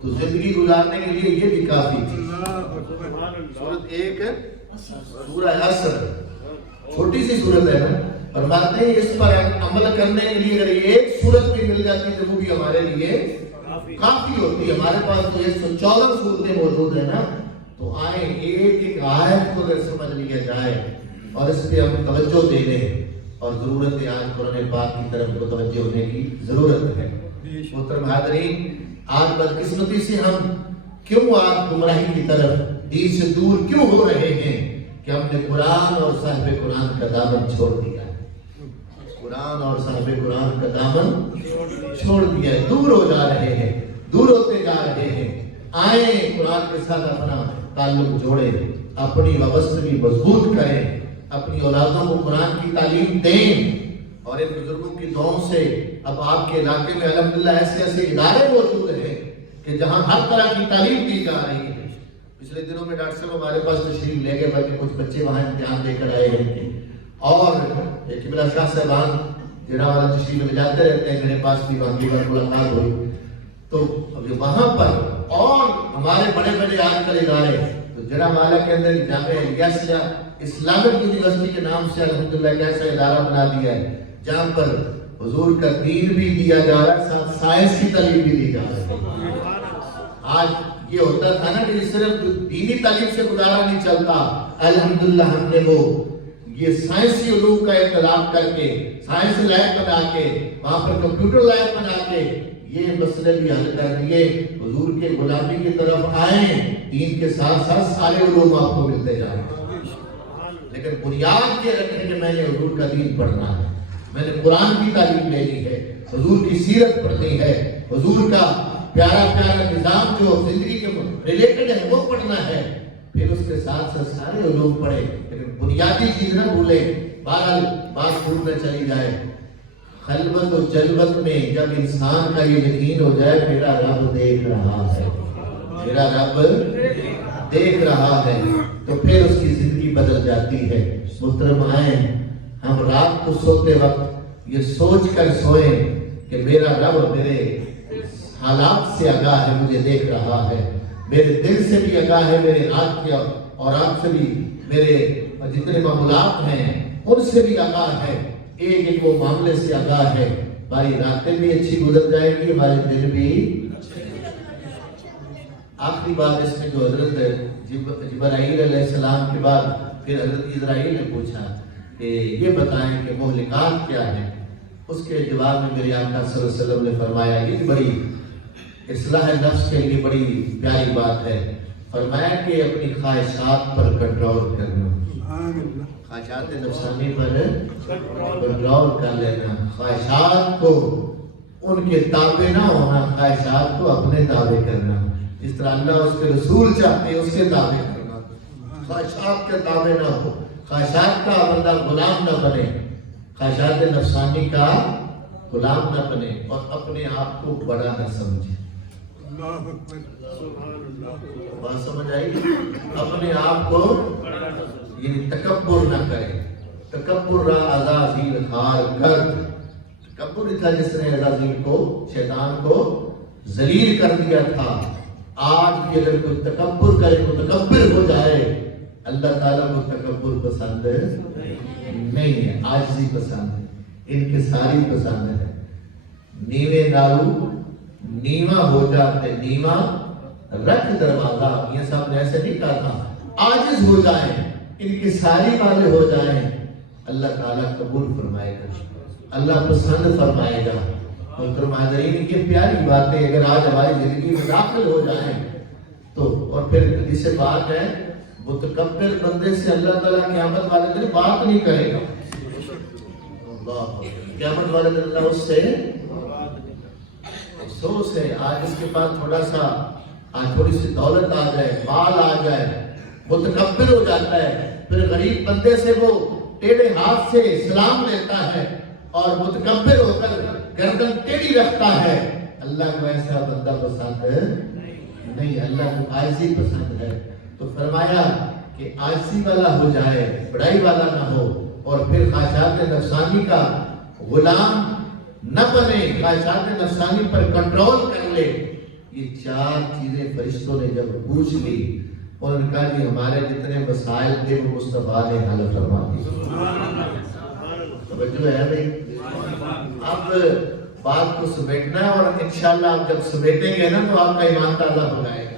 تو زندگی گزارنے کے لیے یہ بھی کافی تھی۔ سورت ایک سورہ عصر، چھوٹی سی سورت ہے نا، فرماتے ہیں اس پر عمل کرنے کے لیے اگر ایک سورت بھی مل جاتی تو وہ بھی ہمارے لیے کافی ہوتی۔ ہمارے پاس تو 114 سورتیں موجود ہیں نا، تو آئیں ایک ایک آیت کو اگر سمجھ لیا جائے اور اس پہ ہم توجہ دے دیں، اور ضرورت ہے آج قرآن پاک کی طرف متوجہ ہونے کی ضرورت ہے۔ محترم حاضرین، آج بدقسمتی سے ہم کیوں آج گمراہی کی طرف، دین سے دور کیوں ہو رہے ہیں کہ ہم نے قرآن اور صاحب قرآن کا دامن چھوڑ دیا ہے۔ قرآن اور صاحب قرآن کا دامن چھوڑ دیا ہے، دور ہو جا رہے ہیں، دور ہوتے جا رہے ہیں۔ آئیں قرآن کے ساتھ اپنا تعلق جوڑیں، اپنی وابستگی مضبوط کریں، اپنی اولادوں کو قرآن کی تعلیم دیں، اور ان بزرگوں کی دعاؤں سے اب آپ کے علاقے میں الحمدللہ ایسے ایسے ادارے موجود ہیں کہ جہاں ہر طرح کی تعلیم دی جا رہی ہے۔ پچھلے دنوں میں ڈاکٹر صاحب ہمارے پاس تشریف لے گئے، بلکہ کچھ بچے وہاں امتحان دے کر آئے ہیں، اور قبلہ شاہ صاحبان جناب والا تشریف لے جاتے رہتے ہیں، میرے پاس بھی وہاں کی ملاقات ہوئی تو وہاں پر، اور ہمارے بڑے بڑے آج کل ادارے، تو جناب والا کے اندر جامعہ الیاس اسلامک یونیورسٹی کے نام سے الحمدللہ ایک ایسا ادارہ بنا دیا ہے جہاں پر حضور کا دین بھی دیا جا رہا ہے، ساتھ سائنس کی تعلیم بھی دی جا رہی ہے۔ آج یہ ہوتا تھا نا کہ صرف دینی تعلیم سے گزارا نہیں چلتا، الحمدللہ ہم نے وہ یہ سائنسی علوم کا انتظام کر کے، سائنس لیب بنا کے، وہاں پر کمپیوٹر لیب بنا کے یہ مسئلے بھی حل کر دیے۔ حضور کے غلامی کی طرف آئیں، دین کے ساتھ ساتھ سارے علوم آپ کو ملتے جائیں، لیکن بنیاد یہ رکھیں کہ میں نے حضور کا دین پڑھنا ہے، میں نے قرآن کی تعلیم لینی ہے، حضور کی سیرت پڑھنی ہے، حضور کا پیارا پیارا نظام جو زندگی کے ریلیٹڈ ہے وہ پڑھنا ہے، پھر اس کے ساتھ ساتھ سارے علوم پڑھیں، لیکن بنیادی چیز نہ بھولیں۔ بہرحال بات دور نہ چلی جائے، خلوت و جلوت میں جب انسان کا یہ یقین ہو جائے میرا رب دیکھ رہا ہے، میرا رب دیکھ رہا ہے، تو پھر اس کی زندگی بدل جاتی ہے۔ محترم آئیں، ہم رات کو سوتے وقت یہ سوچ کر سوئیں کہ میرا رب میرے حالات سے آگاہ ہے، مجھے دیکھ رہا ہے، میرے دل سے بھی آگاہ ہے، میرے ہاتھ کے اور آپ سے بھی، میرے جتنے معاملات ہیں ان سے بھی آگاہ ہے، ایک ایک وہ معاملے سے آگاہ ہے۔ ہماری راتیں بھی اچھی گزر جائے گی، ہمارے دل بھی۔ آخری بات اس میں جو حضرت جبرائیل علیہ السلام کے بعد پھر حضرت اسرائیل نے پوچھا کہ یہ بتائیں کہ مہلکات کیا ہیں۔ اس کے جواب میں میرے آقا صلی اللہ علیہ وسلم نے فرمایا، یہ بڑی اصلاح نفس کے لیے بڑی پیاری بات ہے، فرمایا کہ اپنی خواہشات پر کنٹرول کرنا، خواہشات نفسانی پر کنٹرول کر لینا، خواہشات کو ان کے تابع نہ ہونا، خواہشات کو اپنے تابع کرنا، جس طرح اللہ اس کے رسول چاہتے ہیں اس کے تابع کرنا، خواہشات کے تابع نہ ہو، خواہشات کا بندہ غلام نہ بنے، خواہشات نفسانی کا غلام نہ بنے اور اپنے آپ کو بڑا نہ سمجھے۔ بات سمجھ آئی؟ اپنے آپ کو یعنی تکبر نہ کرے، تکبر را عزازیل خار کرد، تکبر تھا جس نے عزازیل کو، شیطان کو ذلیل کر دیا تھا۔ آج بھی اگر کوئی تکبر کرے، متکبر ہو جائے، اللہ تعالیٰ کو تکبر پسند نہیں ہے، عاجزی پسند ہے، انکساری پسند ہے۔ نیوے نارو نیما ہو جاتے، نیما رکھ دروازہ، یہ سب نے ایسے نہیں کہا تھا، عاجز ہو جائیں، انکساری والے ہو جائیں، اللہ تعالیٰ قبول فرمائے گا، اللہ پسند فرمائے گا۔ محترم حاضرین، یہ پیاری باتیں اگر آج ہماری زندگی میں داخل ہو جائیں تو، اور پھر جسے بات ہے متکبر بندے سے اللہ تعالیٰ قیامت والے دن بات نہیں کرے گا، قیامت والے دن اللہ اس سے افسوس ہے۔ آج اس کے پاس تھوڑا سا، آج تھوڑی سی دولت آ جائے، مال آ جائے، متکبر ہو جاتا ہے، پھر غریب بندے سے وہ ٹیڑھے ہاتھ سے سلام لیتا ہے اور متکبر ہو کر گردن ٹیڑھی رکھتا ہے۔ اللہ کو ایسا بندہ پسند نہیں، اللہ کو عاجزی پسند ہے۔ تو فرمایا کہ عاجزی والا ہو جائے، بڑائی والا نہ ہو، اور پھر خواہشات نفسانی کا غلام نہ بنے، خواہشات نفسانی پر کنٹرول کر لے۔ یہ چار چیزیں فرشتوں نے جب پوچھ لی، اور ان کا جی ہمارے جتنے مسائل تھے وہ مصطفیٰ نے حل فرما دی۔ توجہ ہے بھائی؟ اب بات کو سمیٹنا ہے، اور انشاءاللہ آپ جب سمیٹیں گے نا تو آپ کا ایمان تازہ ہو جائے گا۔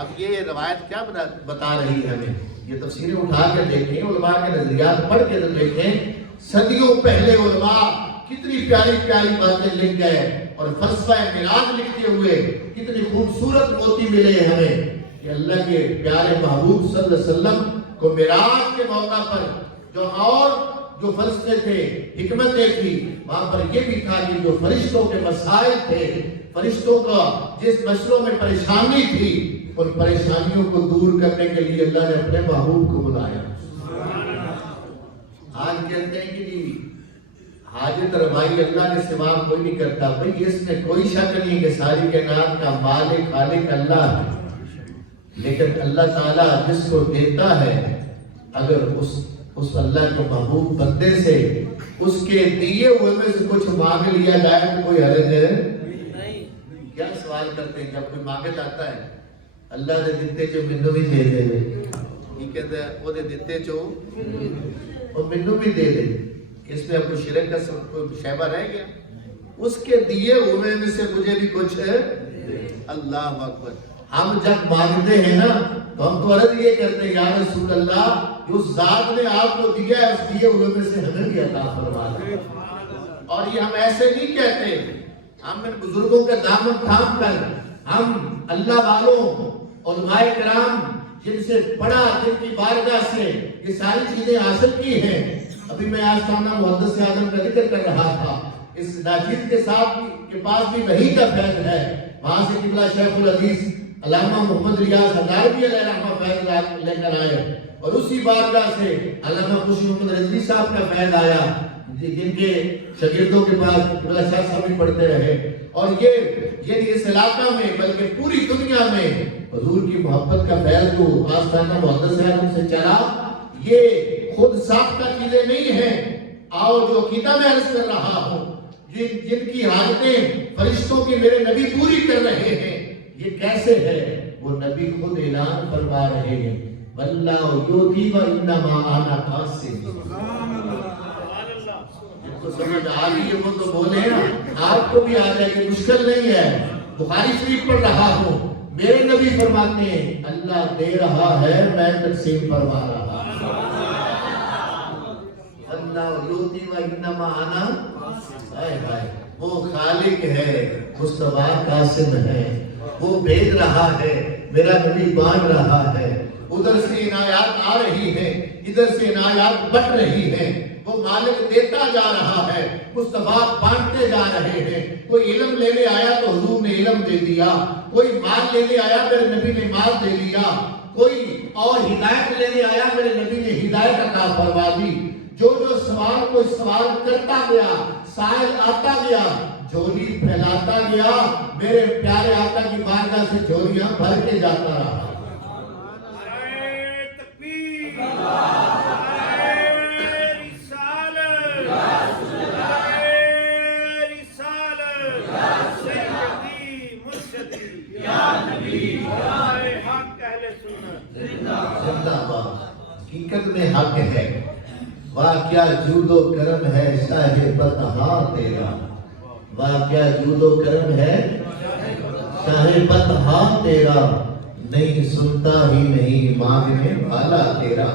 اب یہ روایت کیا بتا رہی ہے ہمیں؟ یہ تفسیریں اٹھا کے دیکھیں، علماء کے نظریات پڑھ کے دیکھیں، صدیوں پہلے علماء کتنی پیاری پیاری باتیں لکھ گئے، اور فلسفہ معراج لکھتے ہوئے کتنی خوبصورت موتی ملے ہمیں کہ اللہ کے پیارے محبوب صلی اللہ علیہ وسلم کو معراج کے موقع پر جو فلسفے تھے، حکمتیں تھی، وہاں پر یہ بھی تھا کہ جو فرشتوں کے مسائل تھے، فرشتوں کا جس مسئلوں میں پریشانی تھی، ان پریشانیوں کو دور کرنے کے لیے اللہ نے اپنے محبوب کو بلایا۔ آج کہتے ہیں کہ جی حاجت روائی اللہ کے سوا کوئی نہیں کرتا، بھئی اس میں کوئی شک نہیں کہ ساری کائنات کا مالک خالق اللہ ہے، لیکن اللہ تعالیٰ جس کو دیتا ہے، اگر اس اللہ کو محبوب بندے سے اس کے دیے ہوئے میں سے کچھ مانگ لیا جائے تو کوئی حرج ہے نہیں۔ کیا سوال کرتے ہیں جب کوئی مانگت آتا ہے، اللہ دے دیتے جو منو بھی دے دے، یہ کہتا ہے وہ دے دیتے جو وہ منو بھی دے دے، اس میں اب کوئی شرک کا کوئی شیبہ رہ گیا؟ اس کے دیے ہوئے میں سے مجھے بھی کچھ ہے۔ اللہ اکبر۔ ہم جب مانگتے ہیں نا تو ہم تو عرض یہ کرتے ہیں، یا رسول اللہ اس ذات نے آپ کو دیا ہے، اس دیے ہوئے میں سے ہمیں بھی عطا فرما دے۔ اور یہ ہم ایسے نہیں کہتے، ہم ان بزرگوں کا دامن تھام کر، ہم اللہ والوں علماء کرام جن سے پڑھا، جن کی بارگاہ سے یہ ساری چیزیں حاصل کی ہیں۔ ابھی میں آج سامنا محدث اعظم کا ذکر کر رہا تھا، اس ناجید کے ساتھ کے پاس بھی وہی کا فیض ہے، وہاں سے قبلہ شیخ الحدیث علامہ محمد ریاض ہزاروی علیہ رحمہ فیض لے کر آئے، اور اسی بارگاہ سے علامہ خوشی محمد رضوی صاحب کا فیض آیا، جن کے شاگردوں کے پاس قبلہ شاہ صاحب بھی پڑھتے رہے۔ اور یہ اس علاقہ میں بلکہ پوری دنیا میں حضور کی محبت کا فیض جو آستانہ محدث اعظم سے چلا، یہ خود ساختہ چیزیں نہیں ہیں۔ آؤ جو عقیدہ میں عرض کر رہا ہوں، جن کی حاجتیں فرشتوں کی میرے نبی پوری کر رہے ہیں، یہ کیسے ہے؟ وہ نبی خود اعلان فرما رہے ہیں، واللہ یؤتی وانما انا قاسم۔ جن کو سمجھ آ رہی ہے وہ تو بولے نا، آپ کو بھی آ جائے گی، مشکل نہیں ہے۔ بخاری شریف پڑھ رہا ہوں، میرے نبی فرماتے ہیں اللہ دے رہا ہے، میں تقسیم فرما رہا ہوں۔ واللہ یؤتی و انما انا ہائے ہائے وہ خالق ہے، مصطفیٰ قاسم ہے، وہ بھیج رہا ہے، میرا نبی بانٹ رہا ہے، ادھر سے عنایات آ رہی ہیں، ادھر سے عنایات بٹ رہی ہیں، وہ مالک دیتا جا رہا ہے، مصطفیٰ بانٹتے جا رہے ہیں۔ کوئی علم لینے آیا تو حضور نے علم دے دیا، کوئی مال لینے آیا میرے نبی نے مال دے دیا، کوئی اور ہدایت لینے آیا میرے نبی نے ہدایت عطا فرما دی۔ جو سوال کوئی سوال کرتا گیا، سائل آتا گیا، جھولی پھیلاتا گیا، میرے پیارے آقا کی بارگاہ سے جھولیاں بھر کے جاتا رہا۔ زندہ باد، حقیقت میں حق ہے، واہ کیا جود و کرم ہے شاہ بطحا تیرا، واہ کیا جود و کرم ہے شاہ بطحا تیرا، نہیں سنتا ہی نہیں مانگنے والا تیرا۔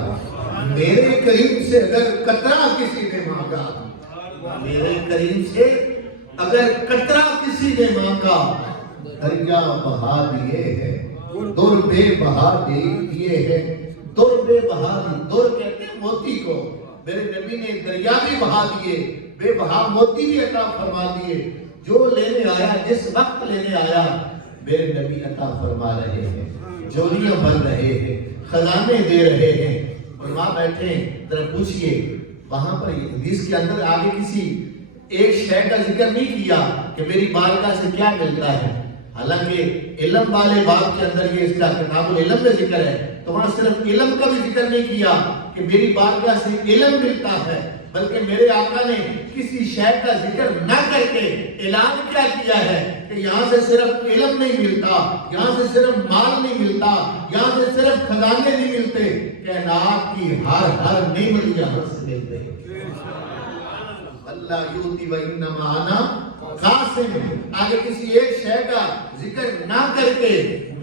میرے کریم سے اگر قطرہ کسی نے مانگا، میرے کریم سے اگر قطرہ کسی نے مانگا، دریا بہا دیے ہیں، در بے بہا دیے ہیں، در بے بہا دی، در کہتے ہیں موتی کو، میرے نبی نے دریا بھی بہا دیے، بے بہا موتی بھی عطا فرما دیے۔ جو لینے آیا، جس وقت لینے آیا، میرے نبی عطا فرما رہے ہیں، جولیاں بھر رہے ہیں، خزانے دے رہے ہیں۔ اور وہاں بیٹھے ہیں، ذرا پوچھئے وہاں پر حدیث کے اندر آگے کسی ایک شے کا ذکر نہیں کیا کہ میری بارگاہ سے کیا ملتا ہے، حالانکہ علم والے باب کے اندر یہ اس کا کتاب العلم میں ذکر ہے، تو وہاں صرف علم کا بھی ذکر نہیں کیا کہ میری بارگاہ سے علم ملتا ہے، بلکہ میرے آقا نے کسی شے کا ذکر نہ کر کے اعلان کیا کیا ہے کہ یہاں سے صرف علم نہیں ملتا، یہاں سے صرف مال نہیں ملتا، یہاں سے صرف خزانے نہیں ملتے، کائنات کی ہر نعمت یہاں سے ملتے ہیں۔ اللہ یؤتی و انما انا قاسم، آگے کسی ایک شے کا ذکر نہ کر کے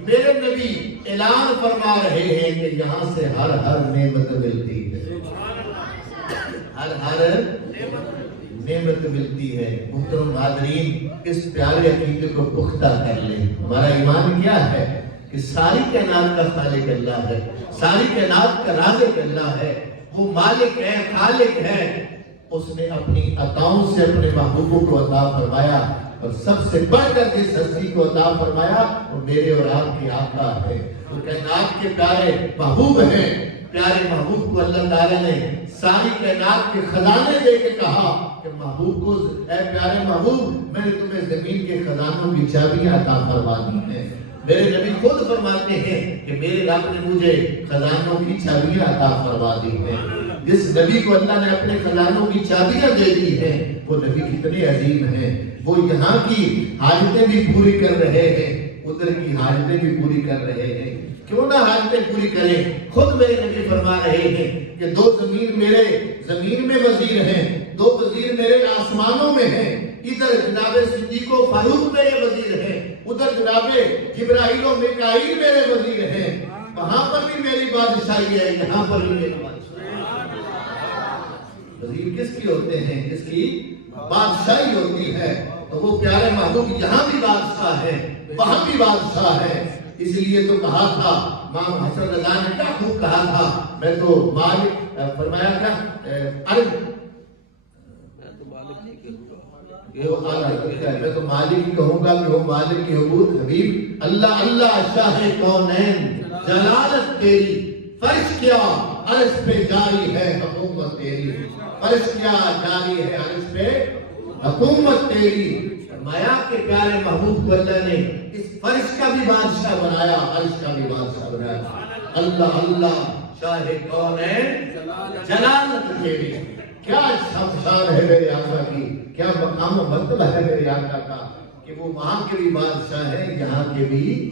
میرے نبی اعلان فرما رہے ہیں کہ یہاں سے ہر نعمت ملتی ہے، ہر نعمت ملتی ہے۔ محترم حاضرین، اس پیارے عقیدے کو پختہ کر لیں۔ ہمارا ایمان کیا ہے کہ ساری کائنات کا خالق اللہ ہے، ساری کائنات کا رازق اللہ ہے، وہ مالک ہے، خالق ہے۔ اس نے اپنی عطاؤں سے اپنے محبوبوں کو عطا فرمایا، اور سب سے بڑھ کر جس ہستی کو عطا فرمایا وہ میرے اور آپ کی آقا ہے، وہ کائنات کے پیارے محبوب ہیں۔ پیارے محبوب کو اللہ تعالیٰ نے ساری کائنات کے خزانے دے کے کہا کہ محبوب کو، اے پیارے محبوب، میں نے تمہیں زمین کے خزانوں کی چابیاں عطا فرما دی ہیں۔ میرے نبی خود فرماتے ہیں کہ میرے رب نے مجھے خزانوں کی چابیاں عطا فرما دی ہیں۔ جس نبی کو اللہ نے اپنے خزانوں کی چابیاں دے دی ہیں، وہ نبی کتنے عظیم ہیں۔ وہ یہاں کی حاجتیں بھی پوری کر رہے ہیں، ادھر کی حاجتیں بھی پوری کر رہے ہیں۔ کیوں نہ حاجتیں پوری کریں؟ خود میرے نبی فرما رہے ہیں کہ دو زمین میرے زمین میں وزیر ہیں، دو وزیر میرے آسمانوں میں ہیں۔ ادھر جناب صدیق و فاروق میرے وزیر ہیں، ادھر جناب جبرائیل و میکائیل میرے وزیر ہیں۔ وہاں پر بھی میری بادشاہی ہے، یہاں پر بھی میری بادشاہی۔ وزیر کس کی ہوتے ہیں؟ جس کی بادشاہی ہوتی ہے۔ تو وہ پیارے محبوب یہاں بھی بادشاہ ہے، وہاں بھی بادشاہ ہے۔ اس لیے تو کہا تھا امام حسن رضا نے، کیا خوب کہا تھا، میں تو مالک، فرمایا کیا، میں تو مالک ہی کہوں گا کہ وہ مالک کی حبوب حبیب اللہ اللہ شاہ کونین، جلالت تیری، فرش کیا عرش پہ جاری ہے حکومت تیری، فرش کیا جاری ہے عرش پہ حکومت تیری۔ فرمایا کہ پیارے محبوب کو اللہ نے اس فرش کا بھی بادشاہ بنایا، عرش کا بھی بادشاہ بنایا۔ اللہ اللہ شاہ کونین، جلالت تیری۔ کیا شان ہے میرے آقا کی، کیا مقام و مرتبہ ہے میرے آقا کا کہ وہ وہاں کے بھی بادشاہ ہیں، یہاں کے بھی۔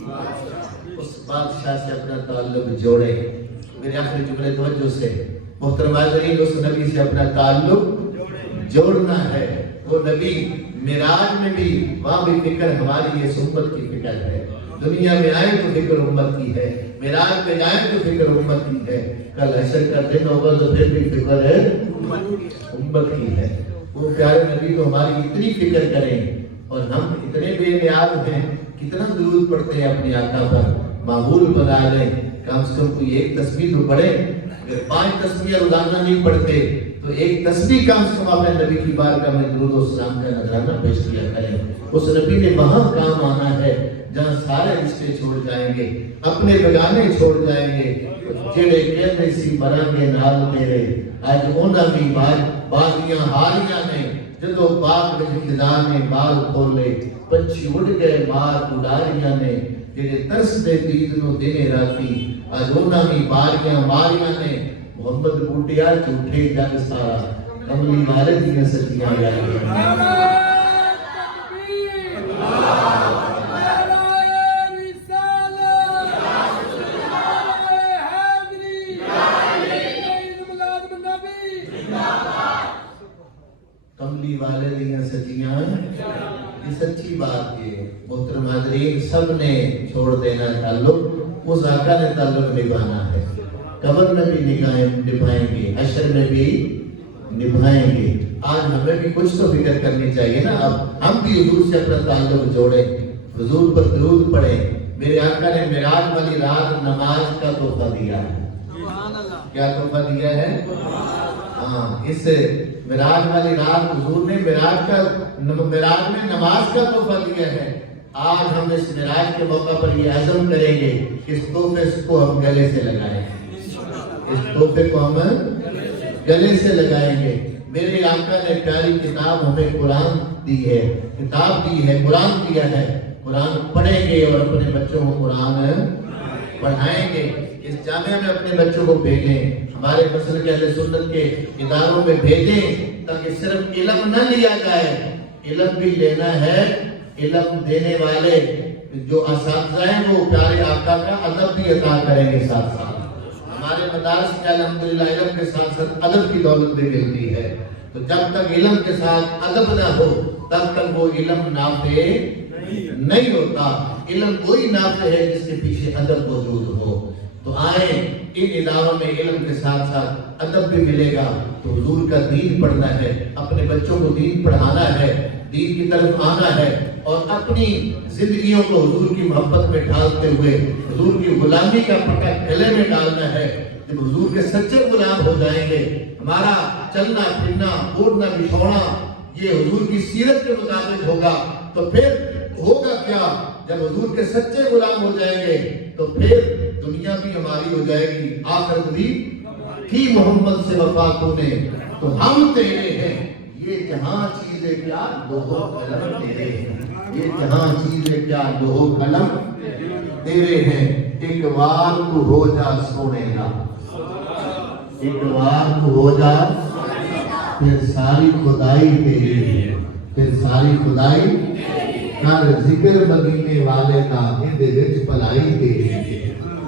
اس بادشاہ سے اپنا تعلق جوڑے۔ میرے آخری جملے توجہ سے، محترم حاضرین، اس نبی سے اپنا تعلق جوڑنا ہے۔ وہ نبی معراج میں بھی، وہاں بھی فکر ہماری اس امت کی فکر ہے، دنیا میں آئے تو فکر امت کی ہے، معراج پہ جائیں تو فکر امت کی ہے، کل حشر کا دن ہوگا تو پھر بھی فکر ہے امت کی ہے۔ وہ پیارے نبی تو ہماری اتنی فکر کریں اور ہم اتنے بے نیاز ہیں، کتنا درود پڑھتے ہیں اپنے آقا پر، معمول بنا لیں، کم سے کم کوئی ایک تسبیح تو پڑھیں۔ اگر 5 تسبیح روزانہ نہیں پڑھتے تو ایک تسبیح کم سے کم اپنے نبی کی بارگاہ میں درود و سلام کا نذرانہ پیش کیا کریں۔ اس نبی نے وہاں کام آنا ہے جہاں سارے رشتے چھوڑ جائیں گے، اپنے بیگانے چھوڑ جائیں گے، جڑے کہندے سی مرانگے نال تیرے، اج انہاں بھی بازیاں ہاریاں نے، جدو باغ وچ خدا نے بال کھولے، پنچھی اڑ گئے مار اڈاریاں نے، جڑے ترس دے دید نو دنے راتی، اج انہاں بھی باریاں ماریاں نے، محمد بوٹیا جھوٹے جگ سارا، کملی والے دیاں سچیاں یاریاں۔ کملی والے دیاں سچیاں، یہ سچی بات ہے محترم حاضرین، سب نے چھوڑ دینا تعلق، اس آقا نے تعلق نبھانا ہے، قبر میں بھی نبھائیں گے، حشر میں بھی نبھائیں گے۔ آج ہمیں بھی کچھ تو فکر کرنی چاہیے نا، اب ہم بھی حضور سے اپنا تعلق جوڑیں، حضور پر درود پڑھیں۔ میرے آقا نے معراج والی رات نماز کا تحفہ دیا ہے، کیا تحفہ دیا ہے؟ ہاں، اس معراج والی رات حضور نے معراج میں نماز کا تحفہ دیا ہے۔ آج ہم اس معراج کے موقع پر یہ عزم کریں گے کہ اس تحفے کو ہم گلے سے لگائیں، اس تحفے کو ہم گلے سے لگائیں گے۔ میرے آقا نے پیاری کتاب ہمیں قرآن دی ہے، کتاب دی ہے، قرآن دیا ہے، قرآن پڑھیں گے اور اپنے بچوں کو قرآن پڑھائیں گے، اس جامعہ میں اپنے بچوں کو بھیجیں، ہمارے مسلک اہل سنت کے اداروں میں بھیجیں، تاکہ صرف علم نہ لیا جائے، علم بھی لینا ہے، علم دینے والے جو اساتذہ ہیں وہ پیارے آقا کا ادب بھی عطا کریں گے ساتھ ساتھ۔ ہمارے مدارس میں الحمدللہ علم کے ساتھ ساتھ ادب کی دولت بھی ملتی ہے، تو جب تک علم کے ساتھ ادب نہ ہو تب تک وہ علم نافع نہیں ہوتا۔ علم وہی نافع ہے جس کے پیچھے ادب موجود ہو۔ تو آئیں ان اداروں میں علم کے ساتھ ساتھ ادب بھی ملے گا، تو حضور کا دین پڑھنا ہے، اپنے بچوں کو دین پڑھانا ہے، دین کی طرف آنا ہے، اور اپنی زندگیوں کو حضور کی محبت میں ڈھالتے ہوئے حضور کی غلامی کا پٹا گلے میں ڈالنا ہے۔ جب حضور کے سچے غلام ہو جائیں گے، ہمارا چلنا پھرنا اڑنا بچھونا یہ حضور کی سیرت کے مطابق ہوگا، تو پھر ہوگا کیا؟ جب حضور کے سچے غلام ہو جائیں گے تو پھر دنیا بھی ہماری ہو جائے گی، آخرت بھی کی محمد سے وفا تو نے، تو ہم تیرے ہیں، یہ جہاں چیزیں کیا لوہو قلم تیرے ہیں، یہ جہاں چیزیں کیا لوہو قلم تیرے ہیں، ایک وار تو ہو جا سونے لا، ایک وار تو ہو جا، پھر ساری خدائی تیری ہے، پھر ساری خدائی کر ذکر مدینے والے کا ہند وچ پلائی تیری ہے۔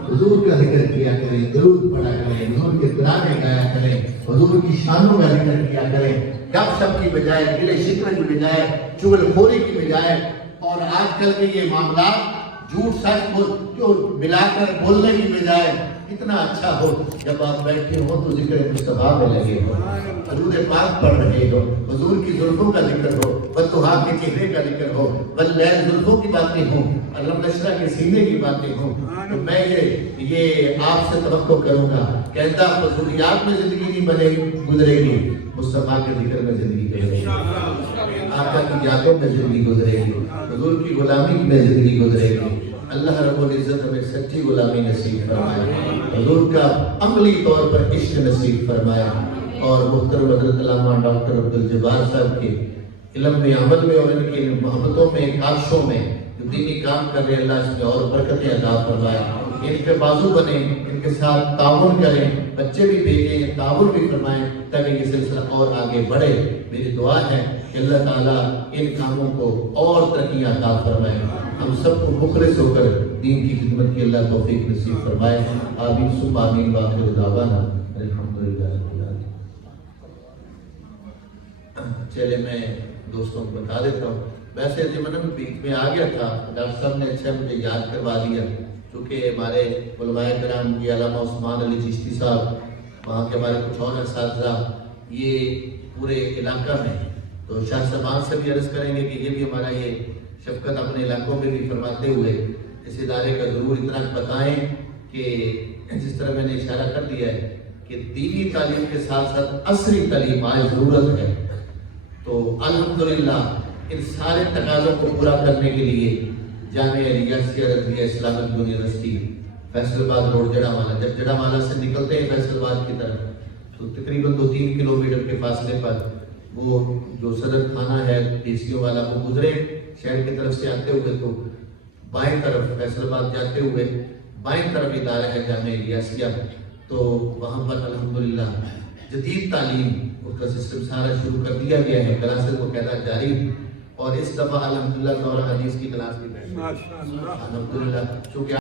حضور کا ذکر کیا کریں، درود پڑھا کریں، حضور کے ترانے گایا کریں، حضور کی شانوں کا ذکر کیا کریں، گپ شپ کی بجائے، گلے شکوے کی بجائے، چغل خوری کی بجائے، اور آج کل کے یہ معاملات جھوٹ سچ جو ملا کر بولنے کی بجائے اتنا اچھا ہو جب آپ بیٹھے ہو تو ذکر مصطفیٰ میں لگے ہو، درود پاک پڑھ رہے ہو، حضور کی زلفوں کا ذکر ہو، بطحا کے چہرے کا ذکر ہو، واللیل زلفوں کی باتیں ہوں، علم نشرہ کے سینے کی باتیں ہوں، تو میں یہ آپ سے توقع کروں گا کہ ایسا فضولیات میں زندگی نہیں گزرے گی، مصطفیٰ کے ذکر میں زندگی گزرے گی، آقا کی یادوں میں زندگی گزرے گی، حضور کی غلامی میں زندگی گزرے گی۔ اللہ رب العزت ہمیں سچی غلامی نصیب فرمائے، حضور کا عملی طور پر عشق نصیب فرمائے، اور محترم حضرت علامہ ڈاکٹر عبدالجبار صاحب کے علم میں، عمل میں، اور ان کی محبتوں میں، کاشوں میں جو دینی کام کر رہے، اللہ اس میں اور برکتیں عطا فرمائے، ان کے بازو بنے، ان کے ساتھ تعاون کریں، بچے بھی بھیجیں، تعاون بھی فرمائیں، تاکہ یہ سلسلہ اور آگے بڑھے۔ میری دعا ہے کہ اللہ تعالیٰ ان کاموں کو اور ترقی عطا فرمائے، ہم سب کو مخلص ہو کر دین کی خدمت کی اللہ توفیق نصیب فرمائے۔ آمین ثم آمین، وآخر دعوانا الحمدللہ رب العالمین۔ چلے میں دوستوں کو بتا دیتا ہوں. ویسے ضمن بیچ میں آ گیا تھا, ڈاکٹر صاحب نے اچھا مجھے یاد کروا دیا, چونکہ ہمارے علماء کرام کی علامہ عثمان علی چشتی صاحب, وہاں کے ہمارے کچھ اور اساتذہ یہ پورے علاقہ میں, تو شاہ سلمان سے بھی عرض کریں گے کہ یہ بھی ہمارا یہ شفقت اپنے علاقوں میں بھی فرماتے ہوئے اس ادارے کا ضرور اتنا بتائیں کہ جس طرح میں نے اشارہ کر دیا ہے کہ دینی تعلیم کے ساتھ ساتھ عصری تعلیم آج ضرورت ہے. تو الحمدللہ ان سارے تقاضوں کو پورا کرنے کے لیے جامعہ ریاضیہ رضویہ اسلامک یونیورسٹی فیصل آباد روڈ جڑامالہ, جب جڑامالہ سے نکلتے ہیں فیصل آباد کی طرف تو تقریباً 2-3 کلومیٹر کے فاصلے پر وہ جو صدر تھانہ ہے ڈی سی او والا, وہ گزرے شہر کی طرف سے آتے ہوئے تو بائیں طرف فیصل آباد جاتے ہوئے بائیں طرف ادارہ ہے جامعہ ریاضیہ, تو وہاں پر الحمدللہ جدید تعلیم اس کا سسٹم سارا شروع کر دیا گیا ہے, کلاسز باقاعدہ جاری, اور اس دفعہ الحمدللہ دورہ حدیث کی کلاس بھی بیٹھی الحمدللہ, چونکہ